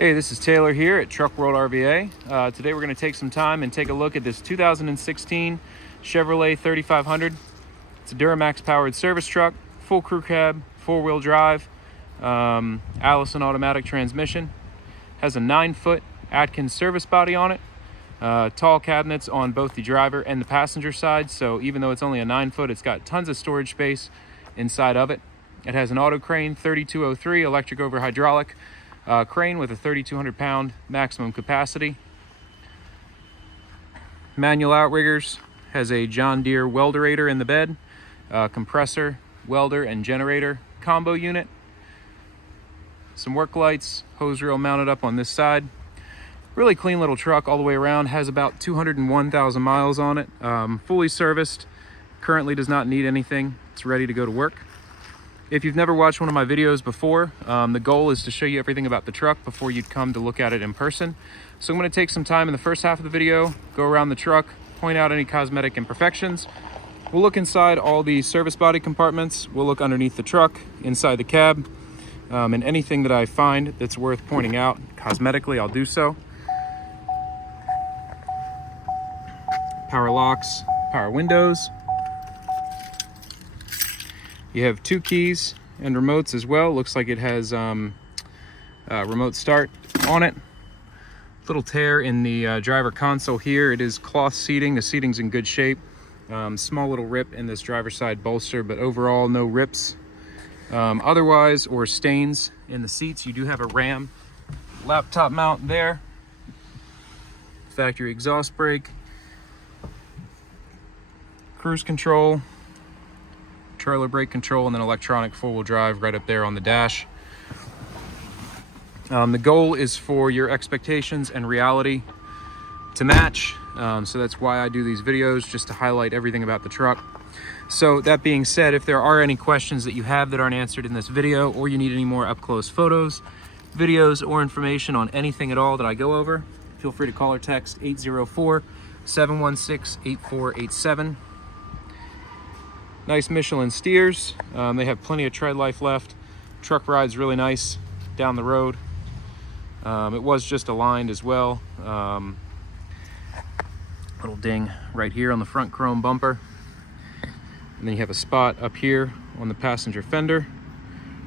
Hey, this is Taylor here at Truck World RVA. Today we're going to take some time and take a look at this 2016 Chevrolet 3500. It's a Duramax powered service truck, full crew cab, four-wheel drive, Allison automatic transmission. Has a 9-foot Adkins service body on it. Tall cabinets on both the driver and the passenger side, so even though it's only a 9-foot, it's got tons of storage space inside of it. It has an AutoCrane 3203 electric over hydraulic crane with a 3,200 pound maximum capacity. Manual outriggers, has a John Deere welderator in the bed, compressor, welder, and generator combo unit. Some work lights, hose reel mounted up on this side. Really clean little truck all the way around, has about 201,000 miles on it, fully serviced, currently does not need anything, it's ready to go to work. If you've never watched one of my videos before, the goal is to show you everything about the truck before you'd come to look at it in person. So I'm going to take some time in the first half of the video, go around the truck, point out any cosmetic imperfections. We'll look inside all the service body compartments, we'll look underneath the truck, inside the cab, and anything that I find that's worth pointing out cosmetically, I'll do so. Power locks, power windows. You have 2 keys and remotes as well. Looks like it has remote start on it. Little tear in the driver console here. It is cloth seating. The seating's in good shape. Small little rip in this driver's side bolster, but overall no rips otherwise or stains in the seats. You do have a Ram laptop mount there. Factory exhaust brake. Cruise control. Trailer brake control, and then electronic four-wheel drive right up there on the dash. The goal is for your expectations and reality to match, so that's why I do these videos, just to highlight everything about the truck. So that being said, if there are any questions that you have that aren't answered in this video, or you need any more up-close photos, videos, or information on anything at all that I go over, feel free to call or text 804-716-8487. Nice Michelin steers. They have plenty of tread life left. Truck ride's really nice down the road. It was just aligned as well. Little ding right here on the front chrome bumper. And then you have a spot up here on the passenger fender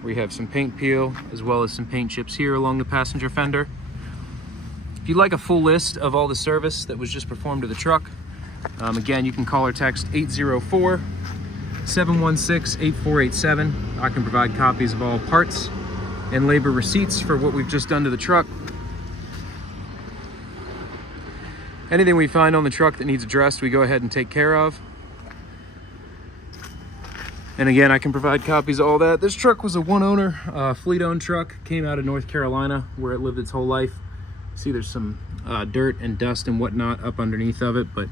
where you have some paint peel as well as some paint chips here along the passenger fender. If you'd like a full list of all the service that was just performed to the truck, again, you can call or text 804-716-8487. I can provide copies of all parts and labor receipts for what we've just done to the truck. Anything we find on the truck that needs addressed, we go ahead and take care of. And again, I can provide copies of all that. This truck was a one-owner, fleet-owned truck. Came out of North Carolina, where it lived its whole life. See, there's some dirt and dust and whatnot up underneath of it, but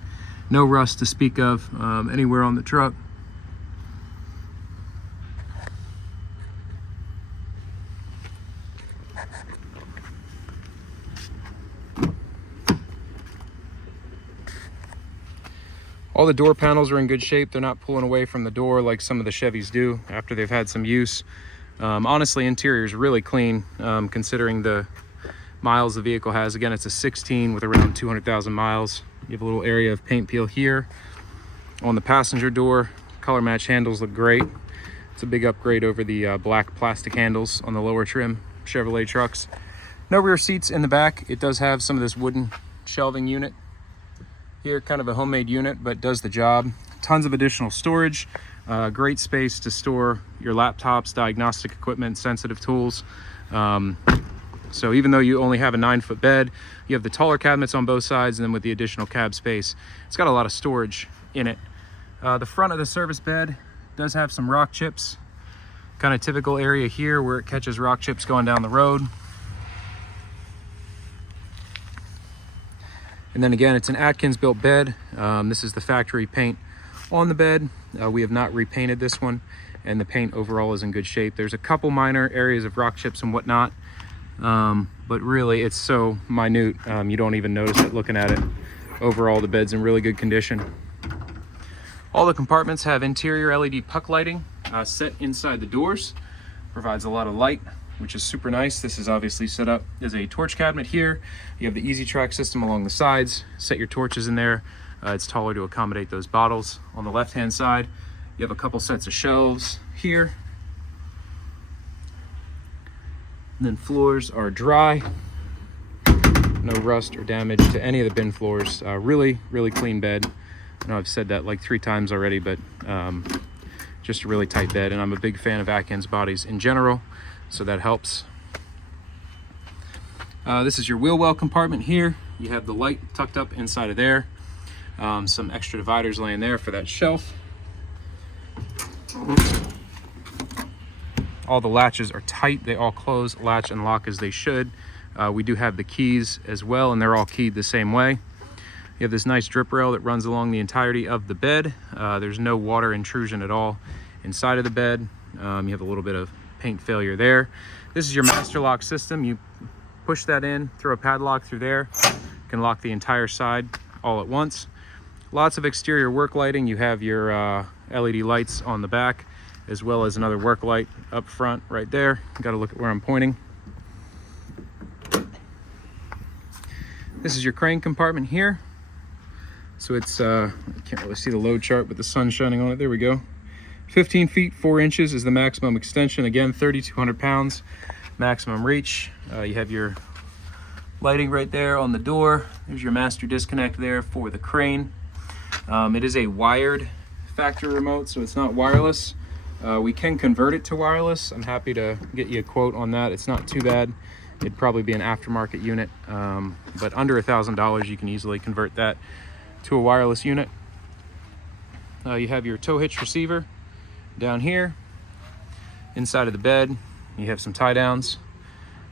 no rust to speak of anywhere on the truck. All the door panels are in good shape. They're not pulling away from the door like some of the Chevys do after they've had some use. Honestly, interior is really clean considering the miles the vehicle has. Again, it's a 16 with around 200,000 miles. You have a little area of paint peel here on the passenger door. Color match handles look great. It's a big upgrade over the black plastic handles on the lower trim Chevrolet trucks. No rear seats in the back. It does have some of this wooden shelving unit here, kind of a homemade unit, but does the job. Tons of additional storage, great space to store your laptops, diagnostic equipment, sensitive tools. So even though you only have a 9-foot bed, you have the taller cabinets on both sides, and then with the additional cab space, it's got a lot of storage in it. The front of the service bed does have some rock chips, kind of typical area here where it catches rock chips going down the road. And then again, it's an Adkins built bed. This is the factory paint on the bed. We have not repainted this one, and the paint overall is in good shape. There's a couple minor areas of rock chips and whatnot, but really it's so minute, you don't even notice it looking at it. Overall, the bed's in really good condition. All the compartments have interior LED puck lighting set inside the doors. Provides a lot of light which is super nice. This is obviously set up as a torch cabinet here. You have the easy track system along the sides. Set your torches in there. It's taller to accommodate those bottles. On the left-hand side, you have a couple sets of shelves here. And then floors are dry. No rust or damage to any of the bin floors. Really clean bed. I know I've said that like 3 times already, but just a really tight bed. And I'm a big fan of Adkins bodies in general, so that helps. This is your wheel well compartment here. You have the light tucked up inside of there. Some extra dividers laying there for that shelf. All the latches are tight. They all close, latch, and lock as they should. We do have the keys as well, and they're all keyed the same way. You have this nice drip rail that runs along the entirety of the bed. There's no water intrusion at all inside of the bed. You have a little bit of paint failure there. This is your master lock system. You push that in, throw a padlock through there. You can lock the entire side all at once. Lots of exterior work lighting. You have your LED lights on the back, as well as another work light up front right there. Got to look at where I'm pointing. This is your crane compartment here. So it's, I can't really see the load chart, but the sun's shining on it. There we go. 15 feet 4 inches is the maximum extension. Again, 3,200 pounds maximum reach. You have your lighting right there on the door. There's your master disconnect there for the crane. It is a wired factory remote, so it's not wireless. We can convert it to wireless. I'm happy to get you a quote on that. It's not too bad. It'd probably be an aftermarket unit, but under $1,000 you can easily convert that to a wireless unit. You have your tow hitch receiver down here. Inside of the bed you have some tie downs,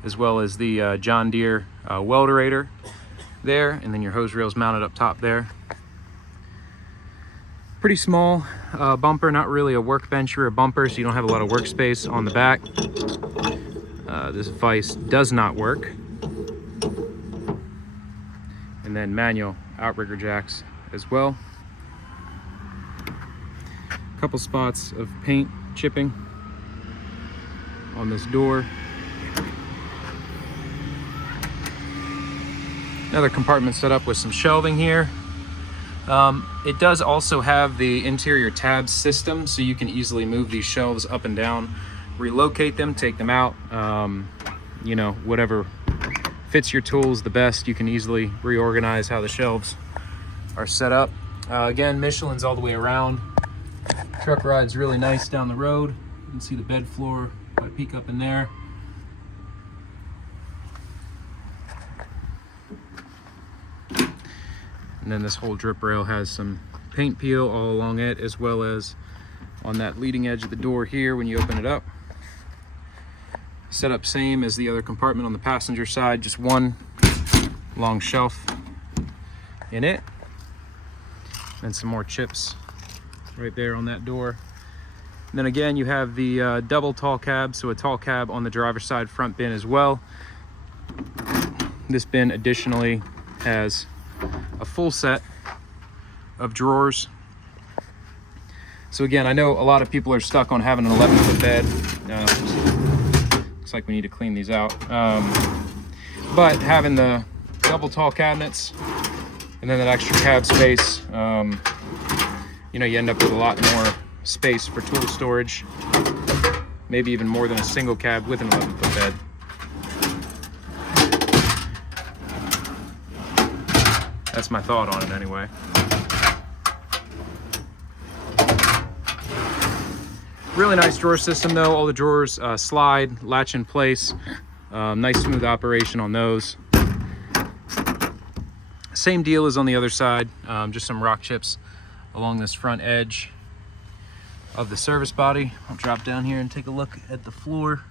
as well as the John Deere welderator there, and then your hose rails mounted up top there. Pretty small bumper, not really a workbench or a bumper, so you don't have a lot of workspace on the back. This vise does not work. And then manual outrigger jacks as well. A couple spots of paint chipping on this door. Another compartment set up with some shelving here. It does also have the interior tab system, so you can easily move these shelves up and down, relocate them, take them out. You know, whatever fits your tools the best, you can easily reorganize how the shelves are set up. Again, Michelins all the way around. Truck ride's really nice down the road. You can see the bed floor if I peek up in there. And then this whole drip rail has some paint peel all along it, as well as on that leading edge of the door here when you open it up. Set up same as the other compartment on the passenger side, just one long shelf in it. And some more chips right there on that door. And then again, you have the double tall cab, so a tall cab on the driver's side front bin as well. This bin additionally has a full set of drawers. So again, I know a lot of people are stuck on having an 11-foot bed. Looks like we need to clean these out. But having the double tall cabinets and then that extra cab space, you know, you end up with a lot more space for tool storage, maybe even more than a single cab with an 11-foot bed. That's my thought on it anyway. Really nice drawer system though. All the drawers slide, latch in place. Nice smooth operation on those. Same deal as on the other side, just some rock chips along this front edge of the service body. I'll drop down here and take a look at the floor.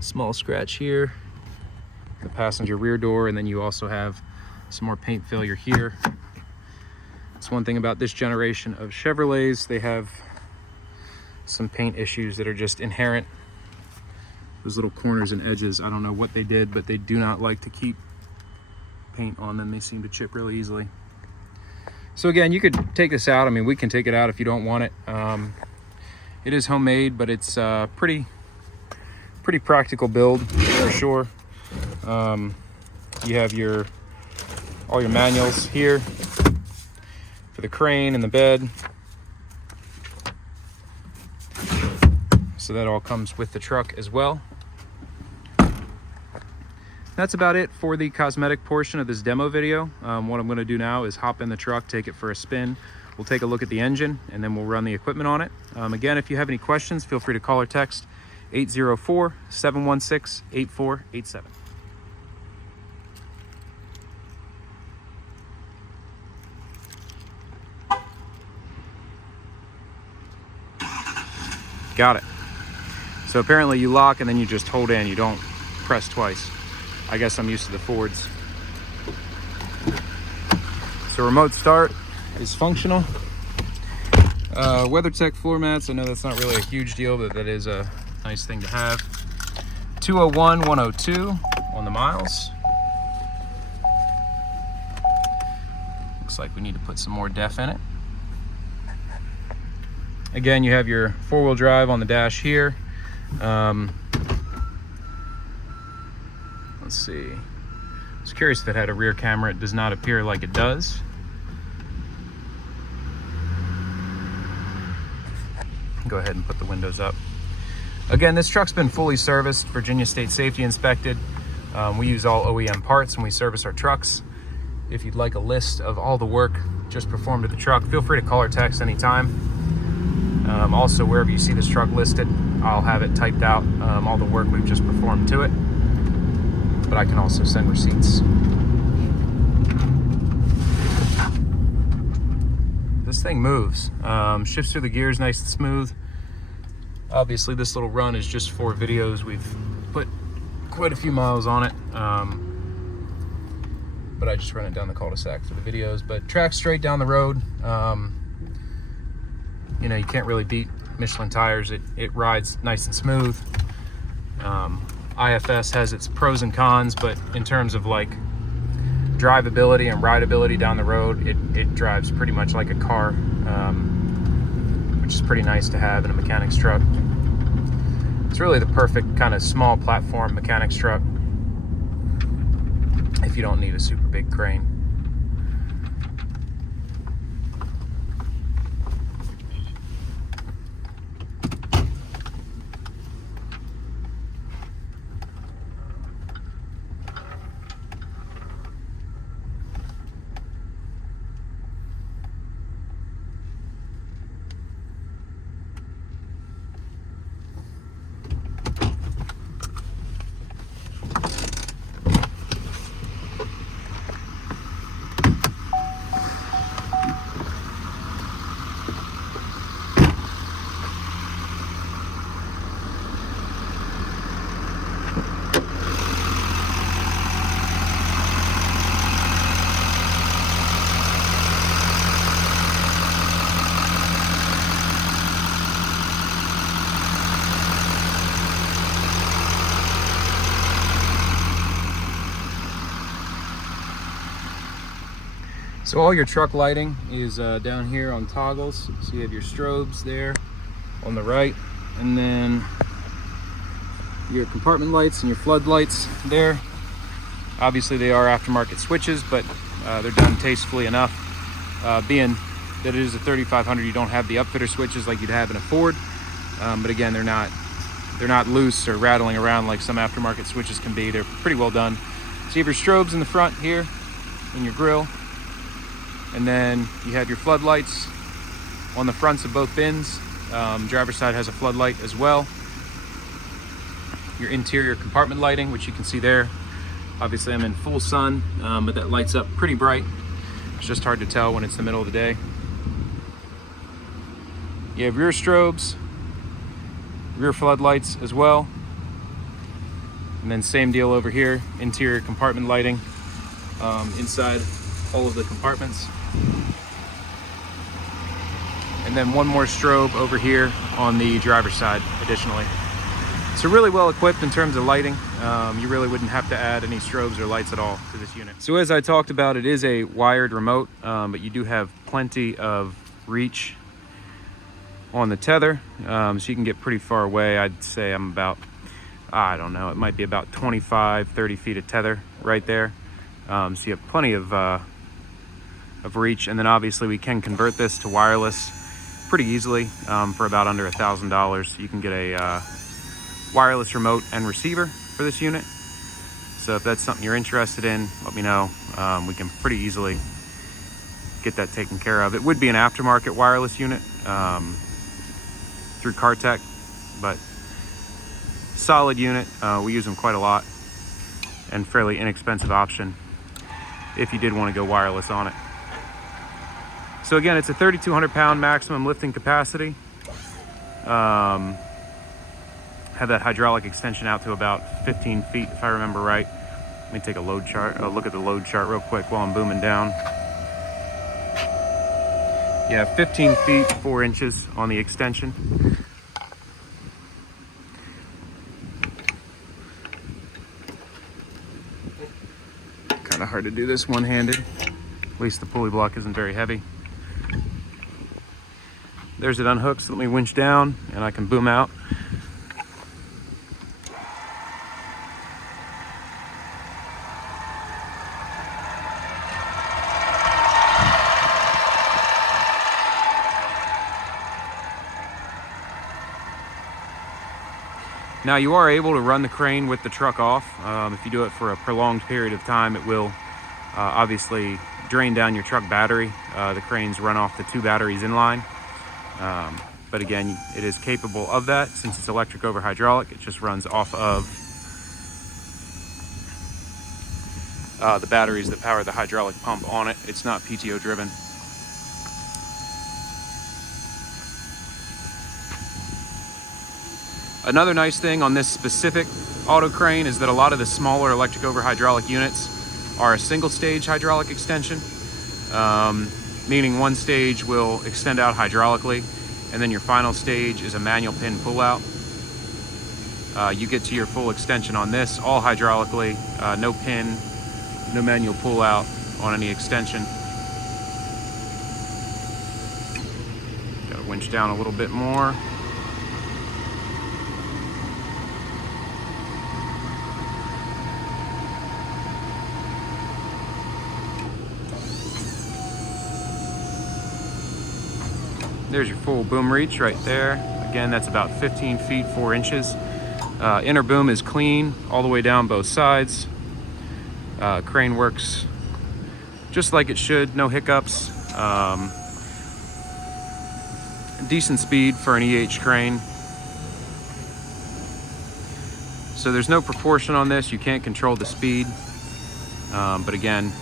Small scratch here, the passenger rear door, and then you also have some more paint failure here. It's one thing about this generation of Chevrolets, they have some paint issues that are just inherent. Those little corners and edges, I don't know what they did, but they do not like to keep paint on them. They seem to chip really easily. So again, you could take this out. I mean, we can take it out if you don't want it. It is homemade, but it's pretty practical build for sure. You have all your manuals here for the crane and the bed. So that all comes with the truck as well. That's about it for the cosmetic portion of this demo video. What I'm going to do now is hop in the truck, take it for a spin. We'll take a look at the engine, and then we'll run the equipment on it. Again, if you have any questions, feel free to call or text 804-716-8487. Got it. So apparently you lock and then you just hold in, you don't press twice. I guess I'm used to the Fords. So remote start is functional. WeatherTech floor mats, I know that's not really a huge deal, but that is a nice thing to have. 201, 102 on the miles. Looks like we need to put some more def in it. Again, you have your four-wheel drive on the dash here. Let's see. I was curious if it had a rear camera. It does not appear like it does. Go ahead and put the windows up. Again, this truck's been fully serviced, Virginia State Safety inspected. We use all OEM parts when we service our trucks. If you'd like a list of all the work just performed to the truck, feel free to call or text anytime. Also, wherever you see this truck listed, I'll have it typed out, all the work we've just performed to it. But I can also send receipts. This thing moves, shifts through the gears nice and smooth. Obviously, this little run is just for videos. We've put quite a few miles on it, but I just run it down the cul-de-sac for the videos. But track straight down the road. You know, you can't really beat Michelin tires. It rides nice and smooth. IFS has its pros and cons, but in terms of like drivability and rideability down the road, it drives pretty much like a car, which is pretty nice to have in a mechanic's truck. It's really the perfect kind of small platform mechanic's truck if you don't need a super big crane. So all your truck lighting is down here on toggles. So you have your strobes there on the right, and then your compartment lights and your flood lights there. Obviously they are aftermarket switches, but they're done tastefully enough. Being that it is a 3500, you don't have the upfitter switches like you'd have in a Ford. But again, they're not loose or rattling around like some aftermarket switches can be. They're pretty well done. So you have your strobes in the front here, in your grille. And then you have your floodlights on the fronts of both bins. Driver's side has a floodlight as well. Your interior compartment lighting, which you can see there. Obviously I'm in full sun, but that lights up pretty bright. It's just hard to tell when it's the middle of the day. You have rear strobes, rear floodlights as well. And then same deal over here, interior compartment lighting inside all of the compartments. And then one more strobe over here on the driver's side additionally. So really well equipped in terms of lighting. You really wouldn't have to add any strobes or lights at all to this unit. So as I talked about, it is a wired remote, but you do have plenty of reach on the tether, so you can get pretty far away. I'd say I'm about, I don't know, it might be about 25-30 feet of tether right there. So you have plenty of reach. And then obviously we can convert this to wireless pretty easily for about under $1,000. You can get a wireless remote and receiver for this unit. So if that's something you're interested in, let me know. We can pretty easily get that taken care of. It would be an aftermarket wireless unit through Cartech, but solid unit. We use them quite a lot, and fairly inexpensive option if you did want to go wireless on it. So again, it's a 3,200 pound maximum lifting capacity. Have that hydraulic extension out to about 15 feet, if I remember right. Let me take a load chart, look at the load chart real quick while I'm booming down. Yeah, 15 feet, 4 inches on the extension. Kind of hard to do this one-handed. At least the pulley block isn't very heavy. There's it unhooked, so let me winch down and I can boom out. Now you are able to run the crane with the truck off. If you do it for a prolonged period of time, it will obviously drain down your truck battery. The cranes run off the 2 batteries in line. But again, it is capable of that. Since it's electric over hydraulic, it just runs off of the batteries that power the hydraulic pump on it. It's not PTO driven. Another nice thing on this specific AutoCrane is that a lot of the smaller electric over hydraulic units are a single stage hydraulic extension, meaning one stage will extend out hydraulically, and then your final stage is a manual pin pullout. You get to your full extension on this all hydraulically, no pin, no manual pullout on any extension. Gotta winch down a little bit more. There's your full boom reach right there. Again, that's about 15 feet, 4 inches. Inner boom is clean all the way down both sides. Crane works just like it should, no hiccups. Decent speed for an EH crane. So there's no proportion on this, you can't control the speed. But again,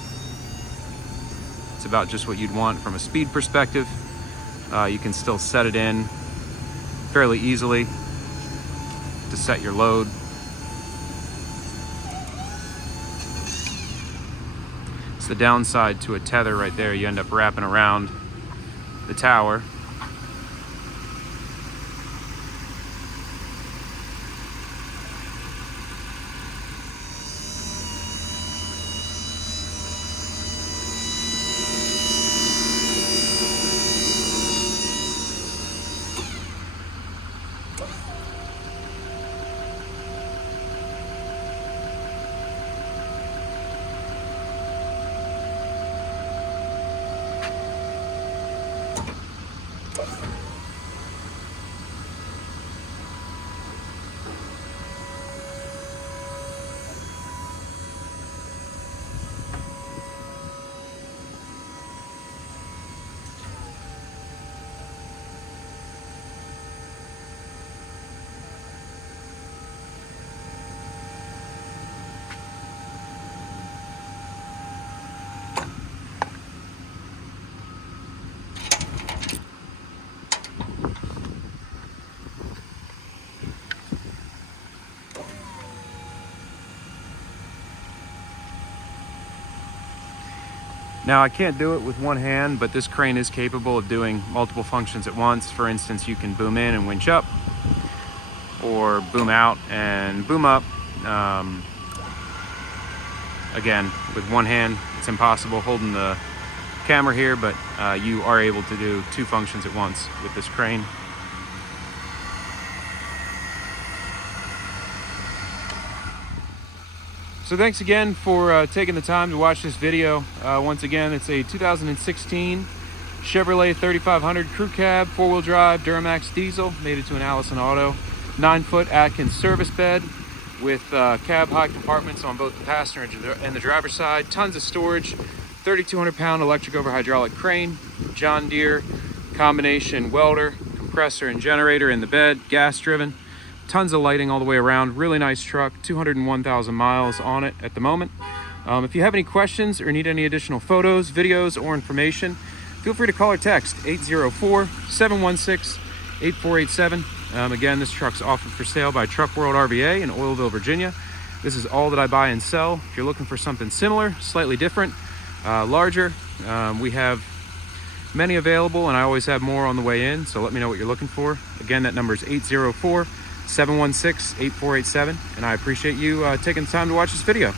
it's about just what you'd want from a speed perspective. You can still set it in fairly easily to set your load. It's the downside to a tether right there. You end up wrapping around the tower. Now I can't do it with one hand, but this crane is capable of doing multiple functions at once. For instance, you can boom in and winch up, or boom out and boom up. Again, with one hand, it's impossible holding the camera here, but you are able to do 2 functions at once with this crane. So thanks again for taking the time to watch this video. Once again, it's a 2016 Chevrolet 3500 crew cab, 4-wheel drive, Duramax Diesel. Made it to an Allison auto. 9-foot Adkins service bed with cab high compartments on both the passenger and the driver's side. Tons of storage. 3,200-pound electric over hydraulic crane. John Deere combination welder, compressor and generator in the bed. Gas driven. Tons of lighting all the way around. Really nice truck. 201,000 miles on it at the moment. If you have any questions or need any additional photos, videos, or information, feel free to call or text 804-716-8487. Again, this truck's offered for sale by Truck World RVA in Oilville, Virginia. This is all that I buy and sell. If you're looking for something similar, slightly different, larger, we have many available, and I always have more on the way in, so let me know what you're looking for. Again, that number is 804-716-8487, and I appreciate you taking the time to watch this video.